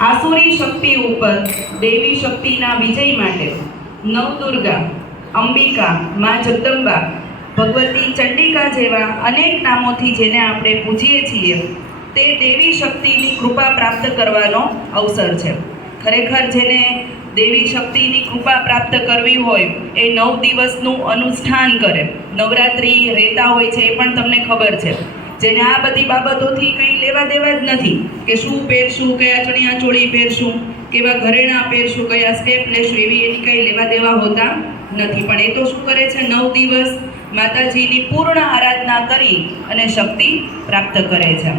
આસુરી શક્તિ ઉપર, દેવી શક્તિના વિજય માટે, નવદુર્ગા, અંબિકા, મા જગદંબા, ભગવતી ચંડિકા જેવા અનેક નામોથી જેને આપણે પૂજીએ છીએ, તે દેવી શક્તિની કૃપા પ્રાપ્ત કરવાનો અવસર છે. ખરેખર જેને દેવી શક્તિની કૃપા પ્રાપ્ત કરવી હોય, એ નવ દિવસનું અનુષ્ઠાન કરે. નવરાત્રિ રહેતા હોય છે એ પણ તમને ખબર છે. જેને આ બધી બાબતોથી કંઈ લેવા દેવા જ નથી કે શું પહેરશું, કયા ચણિયા ચોળી પહેરશું, કેવા ઘરેણાં પહેરશું, કયા સ્ટેપ લેશું, એવી એની કંઈ લેવા દેવા હોતા નથી. પણ એ તો શું કરે છે? નવ દિવસ માતાજીની પૂર્ણ આરાધના કરી અને શક્તિ પ્રાપ્ત કરે છે.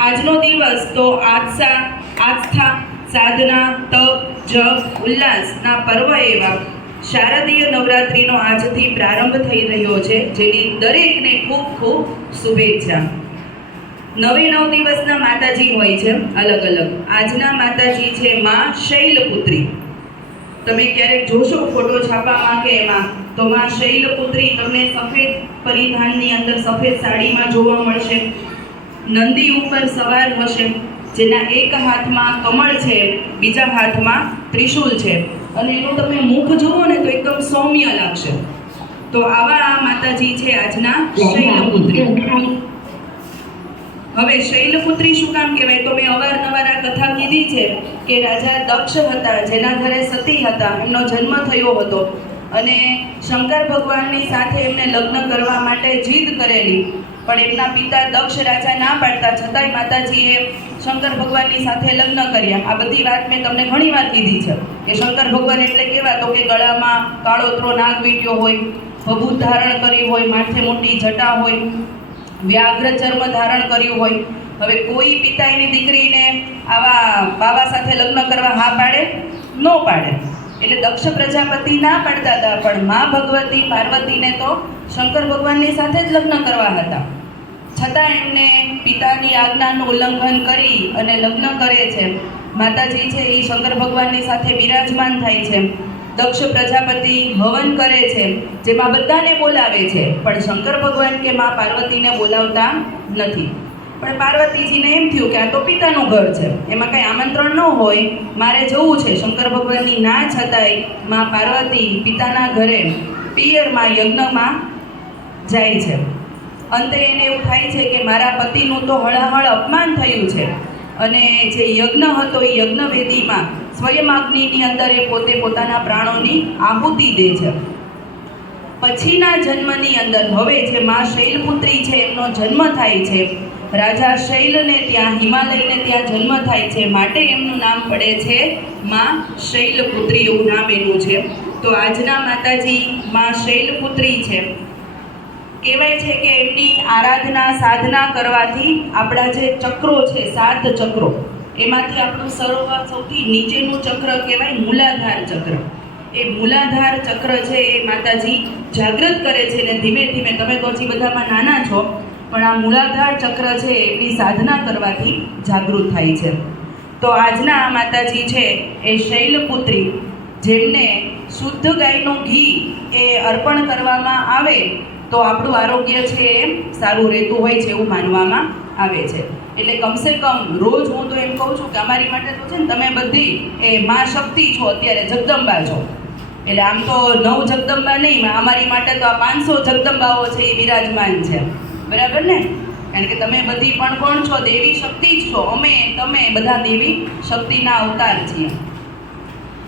આજનો દિવસ તો આસ્થા આસ્થા, સાધના, તપ, જપ, ઉલ્લાસના પર્વ એવા શારદીય નવરાત્રિનો આજથી પ્રારંભ થઈ રહ્યો છે, જેની દરેકને ખૂબ ખૂબ શુભેચ્છા. નવે નવ દિવસના માતાજી હોય છે, અલગ અલગ. આજના માતાજી છે માં શૈલપુત્રી. તમે ક્યારેક જોશો ફોટો છાપામાં કે એમાં? તો માં શૈલપુત્રી તમને સફેદ પરિધાનની અંદર સફેદ સાડીમાં જોવા મળશે. નંદી ઉપર સવાર હશે. જેના એક હાથમાં કમળ છે, બીજા હાથમાં ત્રિશૂલ છે. અને એનું તમે મુખ જુઓ ને તો એકદમ સૌમ્ય લાગશે. તો આવા આ માતાજી છે આજના શૈલપુત્રી. હવે શૈલપુત્રી શું કામ કહેવાય? તો મેં અવારનવાર આ કથા કીધી છે કે રાજા દક્ષ હતા, જેના ઘરે સતી હતા, એમનો જન્મ થયો હતો. અને શંકર ભગવાનની સાથે એમને લગ્ન કરવા માટે જીદ કરેલી. પણ એમના પિતા દક્ષ રાજા ના પાડતા છતાંય માતાજીએ શંકર ભગવાનની સાથે લગ્ન કર્યા. આ બધી વાત મેં તમને ઘણી વાર કીધી છે કે શંકર ભગવાન એટલે કેવા? તો કે ગળામાં કાળોતરો નાગ વીટ્યો હોય ભભૂત ધારણ કરી હોય, માથે મોટી જટા હોય, વ્યાઘ્ર ચર્મ ધારણ કર્યું હોય. હવે કોઈ પિતા એની દીકરીને આવા બાવા સાથે લગ્ન કરવા હા પાડે? ન પાડે. એટલે દક્ષ પ્રજાપતિ ના પડતા હતા, પણ મા ભગવતી, પાર્વતીને તો શંકર ભગવાનની સાથે જ લગ્ન કરવા હતા. છતાં એમને પિતાની આજ્ઞાનું ઉલ્લંઘન કરી અને લગ્ન કરે છે. માતાજી છે એ શંકર ભગવાનની સાથે બિરાજમાન થાય છે. દક્ષ પ્રજાપતિ હવન કરે છે, જેમાં બધાને બોલાવે છે, પણ શંકર ભગવાન કે મા પાર્વતીને બોલાવતા નથી. પણ પાર્વતીજીને એમ થયું કે આ તો પિતાનું ઘર છે. એમાં કંઈ આમંત્રણ ન હોય, મારે જવું છે. શંકર ભગવાનની ના છતાંય મા પાર્વતી પિતાના ઘરે પિયરમાં યજ્ઞમાં જાય છે. અંતે એને એવું થાય છે કે મારા પતિનું તો હળાહળ અપમાન થયું છે. અને જે યજ્ઞ હતો એ યજ્ઞ વેદીમાં સ્વયં અગ્નિની અંદર એ પોતે પોતાના પ્રાણોની આહુતિ દે છે. પછીના જન્મની અંદર. હવે જે મા શૈલપુત્રી છે, એમનો જન્મ થાય છે. રાજા શૈલને ત્યાં હિમાલયને ત્યાં જન્મ થાય છે. માટે એમનું નામ પડે છે મા શૈલપુત્રી એવું નામ એનું છે. તો આજના માતાજી મા શૈલપુત્રી છે. કહેવાય છે કે એમની આરાધના, સાધના કરવાથી આપણા જે ચક્રો છે, સાત ચક્રો, એમાંથી આપણું સર્વ સૌથી નીચેનું ચક્ર કહેવાય મૂલાધાર ચક્ર. એ મૂલાધાર ચક્ર છે એ માતાજી જાગૃત કરે છે ને ધીમે ધીમે, તમે તો હજી બધામાં નાના છો, પણ આ મૂલાધાર ચક્ર છે એની સાધના કરવાથી જાગૃત થાય છે. તો આજના આ માતાજી છે એ શૈલપુત્રી, જેમને શુદ્ધ ગાયનું ઘી એ અર્પણ કરવામાં આવે, તો આપણું આરોગ્ય છે એ સારું રહેતું હોય છે એવું માનવામાં આવે છે. એટલે કમસે કમ રોજ હું તો એમ કહું છું કે અમારી માટે તો છે ને તમે બધી એ મા શક્તિ છો, અત્યારે જગદંબા છો. એટલે આમ તો નવ જગદંબા નહીં અમારી માટે તો આ પાંચસો જગદંબાઓ છે એ વિરાજમાન છે. બરાબર ને? કારણ કે તમે બધી પણ કોણ છો? દેવી શક્તિ જ છો. અમે, તમે બધા દેવી શક્તિના અવતાર છીએ.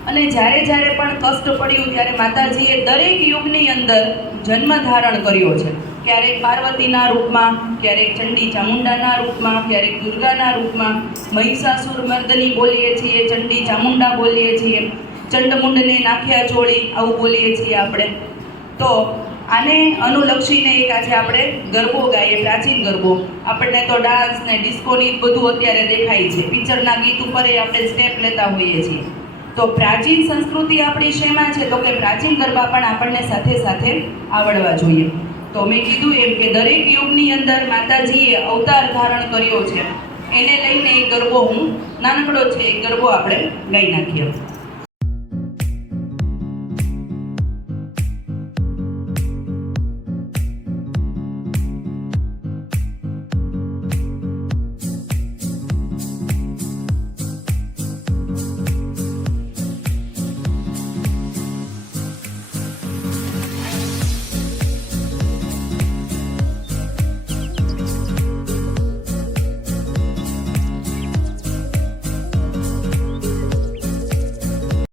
અને જ્યારે જ્યારે પણ કષ્ટ પડ્યું, ત્યારે માતાજીએ દરેક યુગની અંદર જન્મ ધારણ કર્યો છે. ક્યારેક પાર્વતીના રૂપમાં, ક્યારેક ચંડી ચામુંડાના રૂપમાં, ક્યારેક દુર્ગાના રૂપમાં. મહિષાસુર મર્દની બોલીએ છીએ, ચંડી ચામુંડા બોલીએ છીએ. ચંડમુંડને નાખ્યા ચોળી આવું બોલીએ છીએ આપણે. તો આને અનુલક્ષીને એક આજે આપણે ગરબો ગાઈએ, પ્રાચીન ગરબો. આપણને તો ડાન્સ ને ડિસ્કોની બધું અત્યારે દેખાય છે. પિક્ચરના ગીત ઉપર આપણે સ્ટેપ લેતા હોઈએ છીએ. તો પ્રાચીન સંસ્કૃતિ આપણી શેમાં છે? તો કે પ્રાચીન ગરબા પણ આપણને સાથે સાથે આવડવા જોઈએ. તો મેં કીધું એમ કે દરેક યુગની અંદર માતાજીએ અવતાર ધારણ કર્યો છે. એને લઈને એક ગરબો હું, નાનકડો છે, એક ગરબો આપણે ગાઈ નાખીએ.